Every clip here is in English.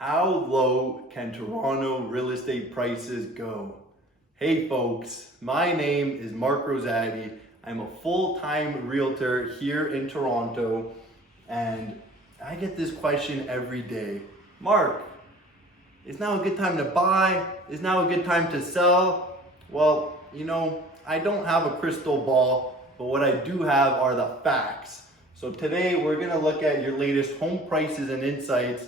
How low can Toronto real estate prices go? Hey folks, my name is Marc Rosati. I'm a full-time realtor here in Toronto, and I get this question every day. Marc, is now a good time to buy? Is now a good time to sell? Well, I don't have a crystal ball, but what I do have are the facts. So today we're gonna look at your latest home prices and insights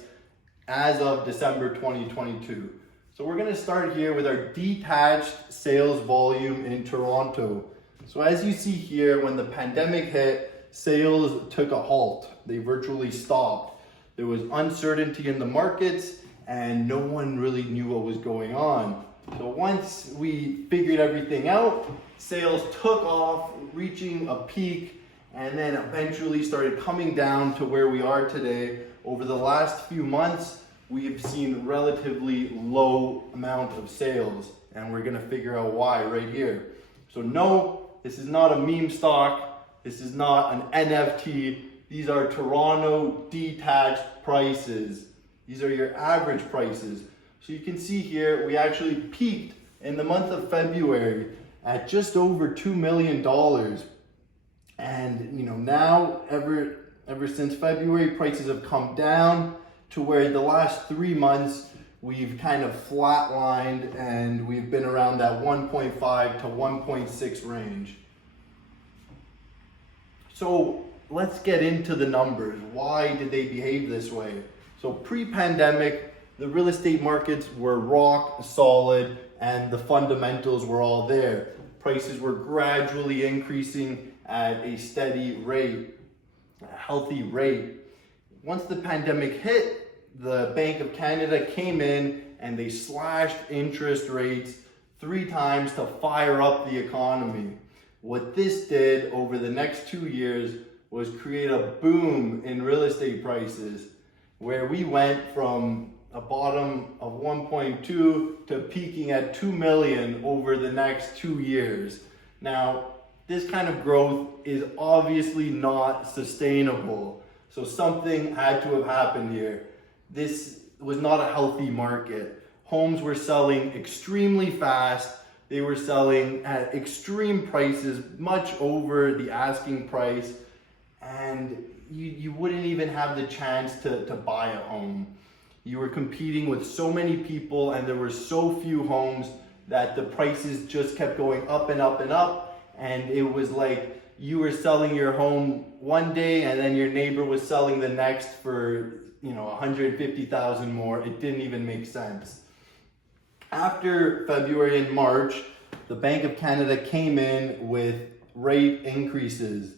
as of December 2022. So we're gonna start here with our detached sales volume in Toronto. So as you see here, when the pandemic hit, sales took a halt. They virtually stopped. There was uncertainty in the markets and no one really knew what was going on. So once we figured everything out, sales took off, reaching a peak, and then eventually started coming down to where we are today. Over the last few months, we've seen relatively low amount of sales, and we're gonna figure out why right here. So no, this is not a meme stock. This is not an NFT. These are Toronto detached prices. These are your average prices. So you can see here, we actually peaked in the month of February at just over $2 million. And now ever since February, prices have come down to where the last 3 months we've kind of flatlined and we've been around that 1.5 to 1.6 range. So let's get into the numbers. Why did they behave this way? So pre-pandemic, the real estate markets were rock solid and the fundamentals were all there. Prices were gradually increasing at a steady rate, a healthy rate. Once the pandemic hit, the Bank of Canada came in and they slashed interest rates 3 times to fire up the economy. What this did over the next 2 years was create a boom in real estate prices, where we went from a bottom of 1.2 to peaking at 2 million over the next 2 years. Now, this kind of growth is obviously not sustainable. So something had to have happened here. This was not a healthy market. Homes were selling extremely fast. They were selling at extreme prices, much over the asking price. And you wouldn't even have the chance to buy a home. You were competing with so many people and there were so few homes that the prices just kept going up and up and up. And it was like you were selling your home one day and then your neighbor was selling the next for 150,000 more. It didn't even make sense. After February and March, the Bank of Canada came in with rate increases.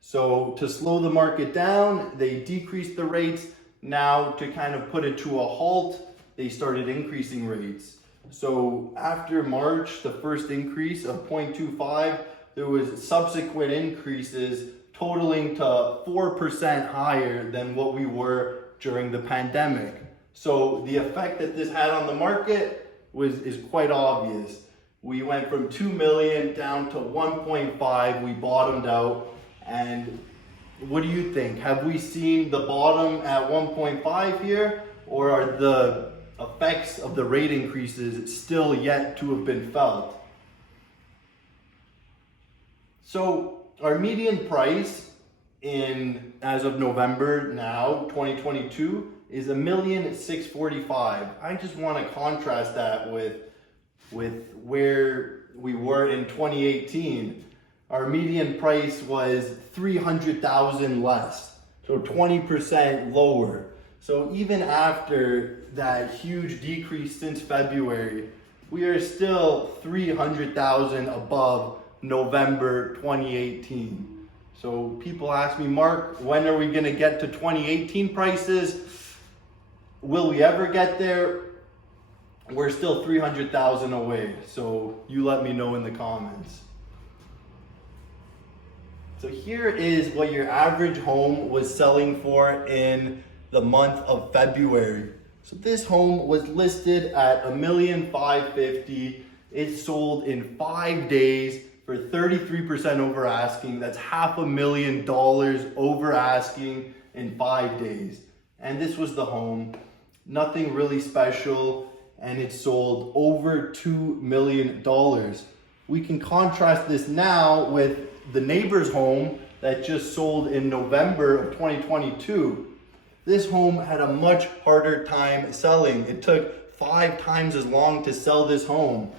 So to slow the market down, they decreased the rates. Now to kind of put it to a halt, they started increasing rates. So after March, the first increase of 0.25, there was subsequent increases totaling to 4% higher than what we were during the pandemic. So the effect that this had on the market is quite obvious. We went from 2 million down to 1.5, we bottomed out. And what do you think? Have we seen the bottom at 1.5 here, or are the effects of the rate increases still yet to have been felt? So our median price as of November now, 2022, is $1,645,000. I just want to contrast that with where we were in 2018. Our median price was $300,000 less, so 20% lower. So even after that huge decrease since February, we are still $300,000 above November 2018. So people ask me, Marc, when are we gonna get to 2018 prices? Will we ever get there? We're still 300,000 away, so you let me know in the comments. So here is what your average home was selling for in the month of February. So this home was listed at $1,550,000. It sold in 5 days for 33% over asking. That's $500,000 over asking in 5 days. And this was the home. nothing really special, and it sold over $2 million. We can contrast this now with the neighbor's home that just sold in November of 2022. This home had a much harder time selling. It took 5 times as long to sell this home.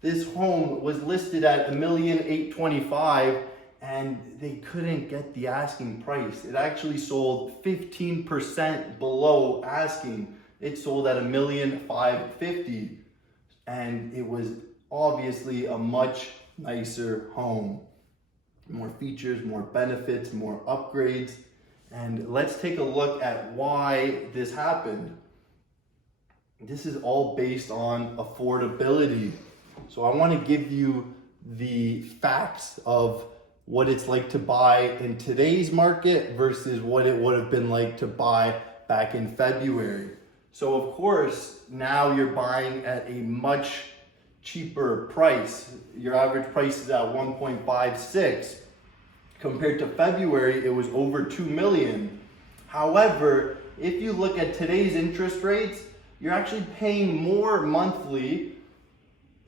This home was listed at $1,825,000 and they couldn't get the asking price. It actually sold 15% below asking. It sold at $1,550,000 and it was obviously a much nicer home. More features, more benefits, more upgrades. And let's take a look at why this happened. This is all based on affordability. So I want to give you the facts of what it's like to buy in today's market versus what it would have been like to buy back in February. So of course, now you're buying at a much cheaper price. Your average price is at 1.56. Compared to February, it was over 2 million. However, if you look at today's interest rates, you're actually paying more monthly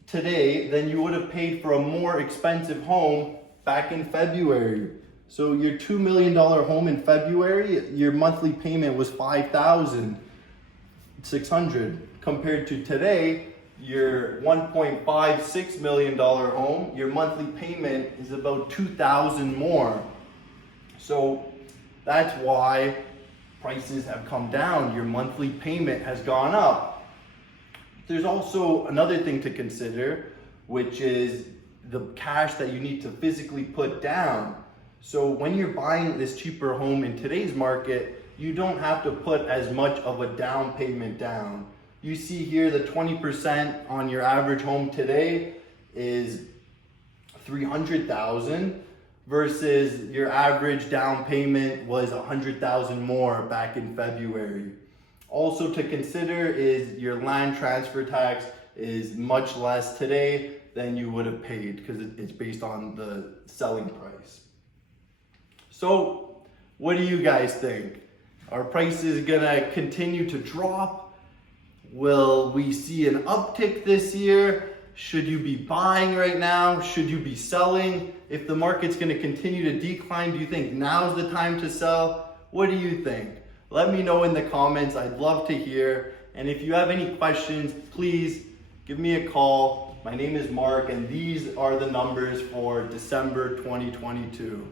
today than you would have paid for a more expensive home back in February. So your $2 million home in February, your monthly payment was $5,600. Compared to today, your $1.56 million home, your monthly payment is about $2,000 more. So that's why prices have come down. Your monthly payment has gone up. There's also another thing to consider, which is the cash that you need to physically put down. So when you're buying this cheaper home in today's market, you don't have to put as much of a down payment down. You see here the 20% on your average home today is $300,000 versus your average down payment was $100,000 more back in February. Also to consider is your land transfer tax is much less today than you would have paid because it's based on the selling price. So what do you guys think? Are prices gonna continue to drop? Will we see an uptick this year? Should you be buying right now? Should you be selling? If the market's gonna continue to decline, do you think now's the time to sell? What do you think? Let me know in the comments. I'd love to hear. And if you have any questions, please give me a call. My name is Mark, and these are the numbers for December 2022.